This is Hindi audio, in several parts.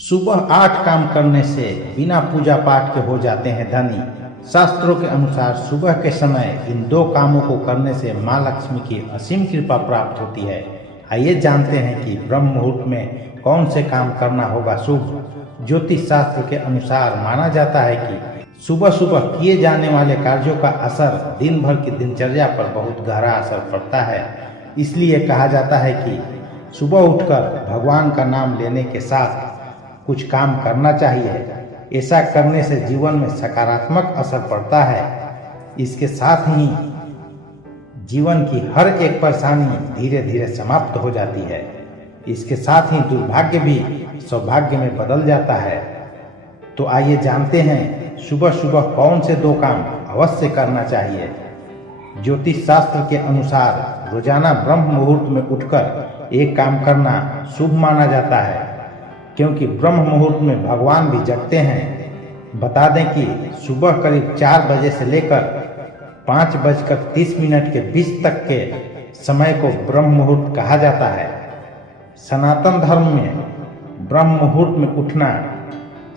सुबह 8 काम करने से बिना पूजा पाठ के हो जाते हैं धनी। शास्त्रों के अनुसार सुबह के समय इन 2 कामों को करने से माँ लक्ष्मी की असीम कृपा प्राप्त होती है। आइए जानते हैं कि ब्रह्म मुहूर्त में कौन से काम करना होगा शुभ। ज्योतिष शास्त्र के अनुसार माना जाता है कि सुबह सुबह किए जाने वाले कार्यों का असर दिन भर की दिनचर्या पर बहुत गहरा असर पड़ता है। इसलिए कहा जाता है कि सुबह उठकर भगवान का नाम लेने के साथ कुछ काम करना चाहिए। ऐसा करने से जीवन में सकारात्मक असर पड़ता है। इसके साथ ही जीवन की हर एक परेशानी धीरे धीरे समाप्त हो जाती है। इसके साथ ही दुर्भाग्य भी सौभाग्य में बदल जाता है। तो आइए जानते हैं सुबह सुबह कौन से 2 काम अवश्य करना चाहिए। ज्योतिष शास्त्र के अनुसार रोजाना ब्रह्म मुहूर्त में उठकर एक काम करना शुभ माना जाता है, क्योंकि ब्रह्म मुहूर्त में भगवान भी जगते हैं। बता दें कि सुबह करीब 4 बजे से लेकर 5:30 के बीच तक के समय को ब्रह्म मुहूर्त कहा जाता है। सनातन धर्म में ब्रह्म मुहूर्त में उठना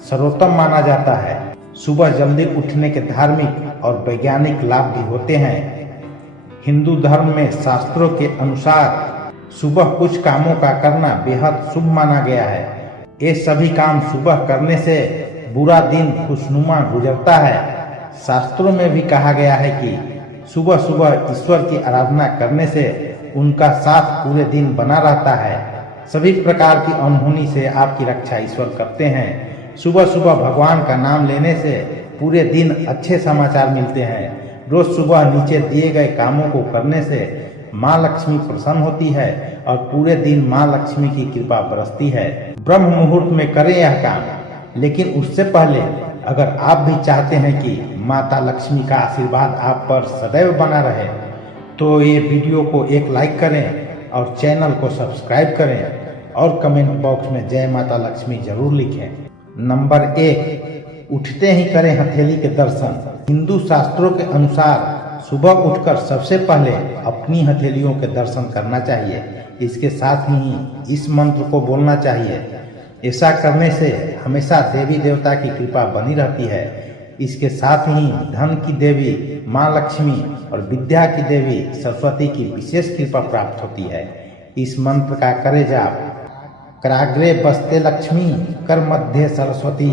सर्वोत्तम माना जाता है। सुबह जल्दी उठने के धार्मिक और वैज्ञानिक लाभ भी होते हैं। हिंदू धर्म में शास्त्रों के अनुसार सुबह कुछ कामों का करना बेहद शुभ माना गया है। ये सभी काम सुबह करने से बुरा दिन खुशनुमा गुजरता है। शास्त्रों में भी कहा गया है कि सुबह सुबह ईश्वर की आराधना करने से उनका साथ पूरे दिन बना रहता है। सभी प्रकार की अनहोनी से आपकी रक्षा ईश्वर करते हैं। सुबह सुबह भगवान का नाम लेने से पूरे दिन अच्छे समाचार मिलते हैं। रोज सुबह नीचे दिए गए कामों को करने से माँ लक्ष्मी प्रसन्न होती है और पूरे दिन माँ लक्ष्मी की कृपा बरसती है। ब्रह्म मुहूर्त में करें यह काम, लेकिन उससे पहले अगर आप भी चाहते हैं कि माता लक्ष्मी का आशीर्वाद आप पर सदैव बना रहे, तो ये वीडियो को एक लाइक करें और चैनल को सब्सक्राइब करें और कमेंट बॉक्स में जय माता लक्ष्मी जरूर लिखें। नंबर 1, उठते ही करें हथेली के दर्शन। हिंदू शास्त्रों के अनुसार सुबह उठकर सबसे पहले अपनी हथेलियों के दर्शन करना चाहिए। इसके साथ ही इस मंत्र को बोलना चाहिए। ऐसा करने से हमेशा देवी देवता की कृपा बनी रहती है। इसके साथ ही धन की देवी माँ लक्ष्मी और विद्या की देवी सरस्वती की विशेष कृपा प्राप्त होती है। इस मंत्र का करे जाप। कराग्रे बस्ते लक्ष्मी, कर मध्य सरस्वती,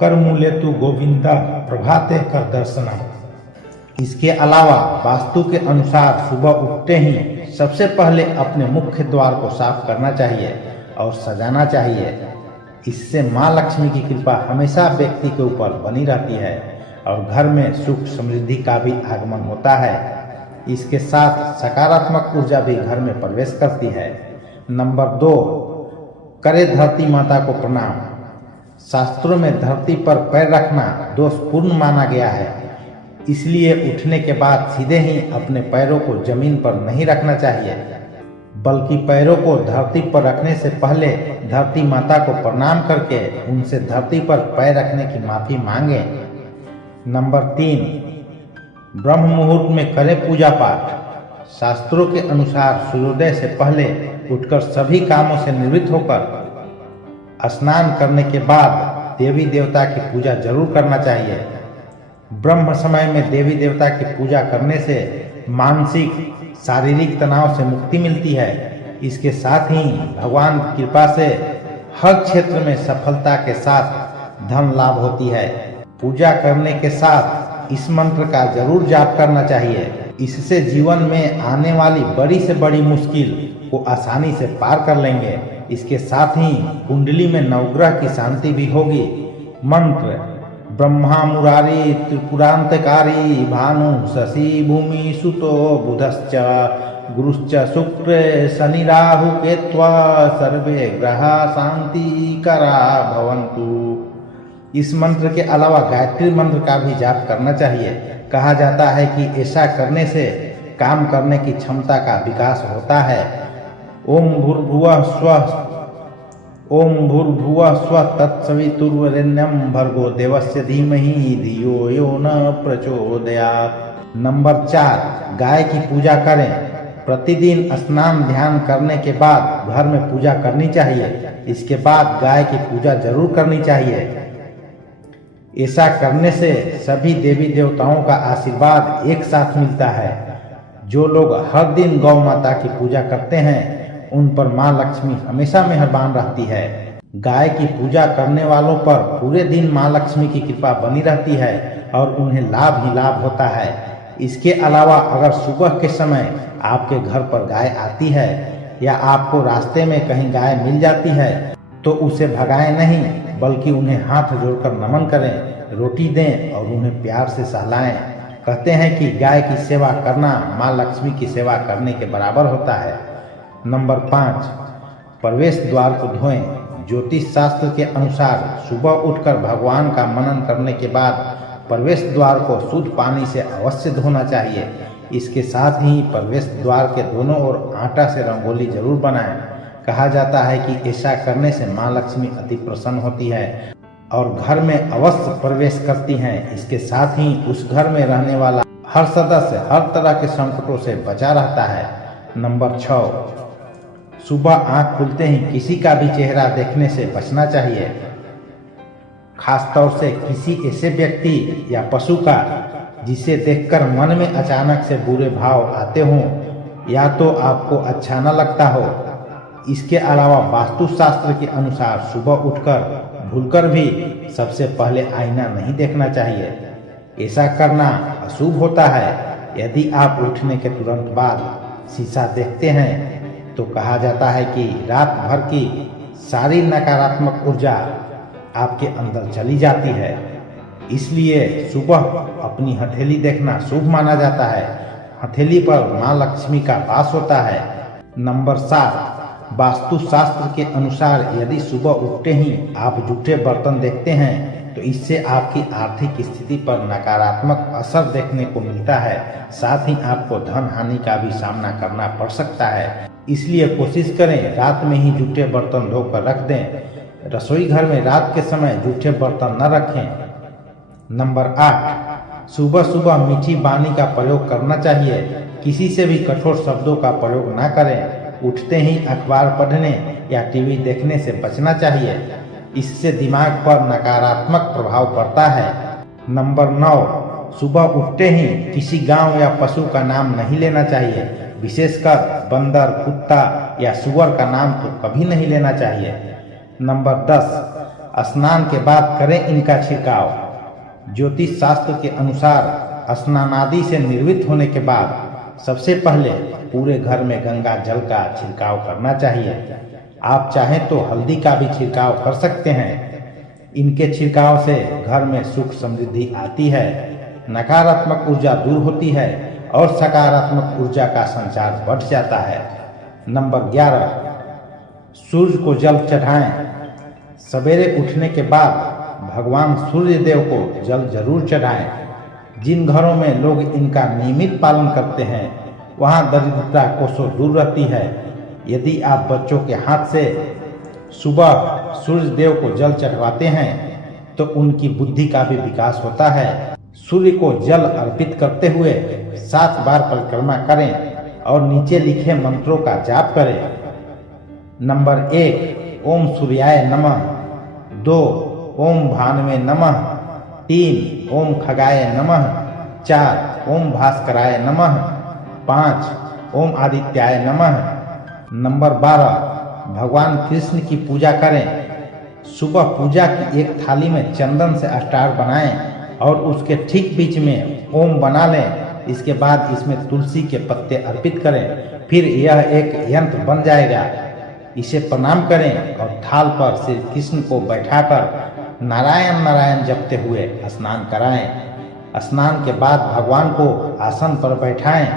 कर मूले तु गोविंदा, प्रभाते कर दर्शनम। इसके अलावा वास्तु के अनुसार सुबह उठते ही सबसे पहले अपने मुख्य द्वार को साफ करना चाहिए और सजाना चाहिए। इससे माँ लक्ष्मी की कृपा हमेशा व्यक्ति के ऊपर बनी रहती है और घर में सुख समृद्धि का भी आगमन होता है। इसके साथ सकारात्मक ऊर्जा भी घर में प्रवेश करती है। नंबर 2, करे धरती माता को प्रणाम। शास्त्रों में धरती पर पैर रखना दोषपूर्ण माना गया है। इसलिए उठने के बाद सीधे ही अपने पैरों को जमीन पर नहीं रखना चाहिए, बल्कि पैरों को धरती पर रखने से पहले धरती माता को प्रणाम करके उनसे धरती पर पैर रखने की माफी मांगे। नंबर 3, ब्रह्म मुहूर्त में करें पूजा पाठ। शास्त्रों के अनुसार सूर्योदय से पहले उठकर सभी कामों से निवृत्त होकर स्नान करने के बाद देवी देवता की पूजा जरूर करना चाहिए। ब्रह्म समय में देवी देवता की पूजा करने से मानसिक शारीरिक तनाव से मुक्ति मिलती है। इसके साथ ही भगवान की कृपा से हर क्षेत्र में सफलता के साथ धन लाभ होती है। पूजा करने के साथ इस मंत्र का जरूर जाप करना चाहिए। इससे जीवन में आने वाली बड़ी से बड़ी मुश्किल को आसानी से पार कर लेंगे। इसके साथ ही कुंडली में नवग्रह की शांति भी होगी। मंत्र: ब्रह्मा मुरारी त्रिपुरांतकारी, भानु शशि भूमि सुतो बुधश्च, गुरुश्च शुक्र शनि राहु केत्वा, सर्वे ग्रहा शांति करा भवन्तु। इस मंत्र के अलावा गायत्री मंत्र का भी जाप करना चाहिए। कहा जाता है कि ऐसा करने से काम करने की क्षमता का विकास होता है। ओम भूर्भुवः स्वः तत्सवितुर्वरेण्यं भर्गो देवस्य धीमहि धियो यो न प्रचोदयात्। नंबर 4, गाय की पूजा करें। प्रतिदिन स्नान ध्यान करने के बाद घर में पूजा करनी चाहिए। इसके बाद गाय की पूजा जरूर करनी चाहिए। ऐसा करने से सभी देवी देवताओं का आशीर्वाद एक साथ मिलता है। जो लोग हर दिन गौ माता की पूजा करते हैं उन पर मां लक्ष्मी हमेशा मेहरबान रहती है। गाय की पूजा करने वालों पर पूरे दिन मां लक्ष्मी की कृपा बनी रहती है और उन्हें लाभ ही लाभ होता है। इसके अलावा अगर सुबह के समय आपके घर पर गाय आती है या आपको रास्ते में कहीं गाय मिल जाती है तो उसे भगाएं नहीं, बल्कि उन्हें हाथ जोड़कर नमन करें, रोटी दें और उन्हें प्यार से सहलाएं। कहते हैं कि गाय की सेवा करना मां लक्ष्मी की सेवा करने के बराबर होता है। नंबर 5, प्रवेश द्वार को धोएं। ज्योतिष शास्त्र के अनुसार सुबह उठकर भगवान का मनन करने के बाद प्रवेश द्वार को शुद्ध पानी से अवश्य धोना चाहिए। इसके साथ ही प्रवेश द्वार के दोनों ओर आटा से रंगोली जरूर बनाएं। कहा जाता है कि ऐसा करने से मां लक्ष्मी अति प्रसन्न होती है और घर में अवश्य प्रवेश करती हैं। इसके साथ ही उस घर में रहने वाला हर सदस्य हर तरह के संकटों से बचा रहता है। नंबर 6, सुबह आंख खुलते ही किसी का भी चेहरा देखने से बचना चाहिए, खासतौर से किसी ऐसे व्यक्ति या पशु का जिसे देखकर मन में अचानक से बुरे भाव आते हों या तो आपको अच्छा न लगता हो। इसके अलावा वास्तुशास्त्र के अनुसार सुबह उठकर भूलकर भी सबसे पहले आईना नहीं देखना चाहिए। ऐसा करना अशुभ होता है। यदि आप उठने के तुरंत बाद शीशा देखते हैं तो कहा जाता है कि रात भर की सारी नकारात्मक ऊर्जा आपके अंदर चली जाती है। इसलिए सुबह अपनी हथेली देखना शुभ माना जाता है। हथेली पर मां लक्ष्मी का वास होता है। नंबर 7, वास्तुशास्त्र के अनुसार यदि सुबह उठते ही आप जूठे बर्तन देखते हैं तो इससे आपकी आर्थिक स्थिति पर नकारात्मक असर देखने को मिलता है। साथ ही आपको धन हानि का भी सामना करना पड़ सकता है। इसलिए कोशिश करें रात में ही जूठे बर्तन धोकर रख दें। रसोई घर में रात के समय जूठे बर्तन न रखें। नंबर 8, सुबह सुबह मीठी वाणी का प्रयोग करना चाहिए। किसी से भी कठोर शब्दों का प्रयोग न करें। उठते ही अखबार पढ़ने या टीवी देखने से बचना चाहिए। इससे दिमाग पर नकारात्मक प्रभाव पड़ता है। नंबर 9, सुबह उठते ही किसी गांव या पशु का नाम नहीं लेना चाहिए। विशेषकर बंदर, कुत्ता या सुअर का नाम तो कभी नहीं लेना चाहिए। नंबर 10, स्नान के बाद करें इनका छिड़काव। ज्योतिष शास्त्र के अनुसार स्नानादि से निर्वृत्त होने के बाद सबसे पहले पूरे घर में गंगा जल का छिड़काव करना चाहिए। आप चाहें तो हल्दी का भी छिड़काव कर सकते हैं। इनके छिड़काव से घर में सुख समृद्धि आती है, नकारात्मक ऊर्जा दूर होती है और सकारात्मक ऊर्जा का संचार बढ़ जाता है। नंबर 11, सूर्य को जल चढ़ाएं। सवेरे उठने के बाद भगवान सूर्य देव को जल जरूर चढ़ाएं। जिन घरों में लोग इनका नियमित पालन करते हैं वहां दरिद्रता कोसों दूर रहती है। यदि आप बच्चों के हाथ से सुबह सूर्य देव को जल चढ़वाते हैं तो उनकी बुद्धि का भी विकास होता है। सूर्य को जल अर्पित करते हुए 7 बार परिक्रमा करें और नीचे लिखे मंत्रों का जाप करें। नंबर 1, ओम सूर्याय नमः। 2, ओम भानवे नमः। 3, ओम खगाय नमः। 4, ओम भास्कराय नमः। 5, ओम आदित्याय नमः। नंबर 12, भगवान कृष्ण की पूजा करें। सुबह पूजा की एक थाली में चंदन से स्टार बनाएं और उसके ठीक बीच में ओम बना लें। इसके बाद इसमें तुलसी के पत्ते अर्पित करें। फिर यह एक यंत्र बन जाएगा। इसे प्रणाम करें और थाल पर श्री कृष्ण को बैठाकर नारायण नारायण जपते हुए स्नान कराएं। स्नान के बाद भगवान को आसन पर बैठाएं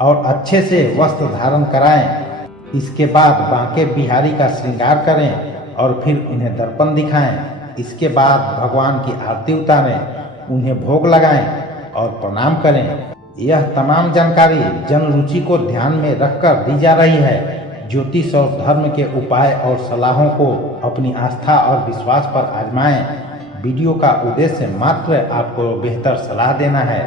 और अच्छे से वस्त्र धारण कराएं। इसके बाद बांके बिहारी का श्रृंगार करें और फिर उन्हें दर्पण दिखाएं। इसके बाद भगवान की आरती उतारें, उन्हें भोग लगाएं और प्रणाम करें। यह तमाम जानकारी जन रुचि को ध्यान में रखकर दी जा रही है। ज्योतिष और धर्म के उपाय और सलाहों को अपनी आस्था और विश्वास पर आजमाएं। वीडियो का उद्देश्य मात्र आपको बेहतर सलाह देना है।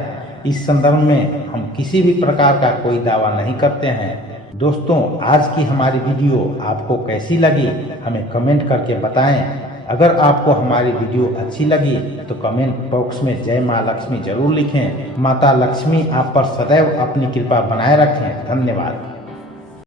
इस संदर्भ में हम किसी भी प्रकार का कोई दावा नहीं करते हैं। दोस्तों, आज की हमारी वीडियो आपको कैसी लगी हमें कमेंट करके बताएं। अगर आपको हमारी वीडियो अच्छी लगी तो कमेंट बॉक्स में जय मां लक्ष्मी जरूर लिखें। माता लक्ष्मी आप पर सदैव अपनी कृपा बनाए रखें। धन्यवाद।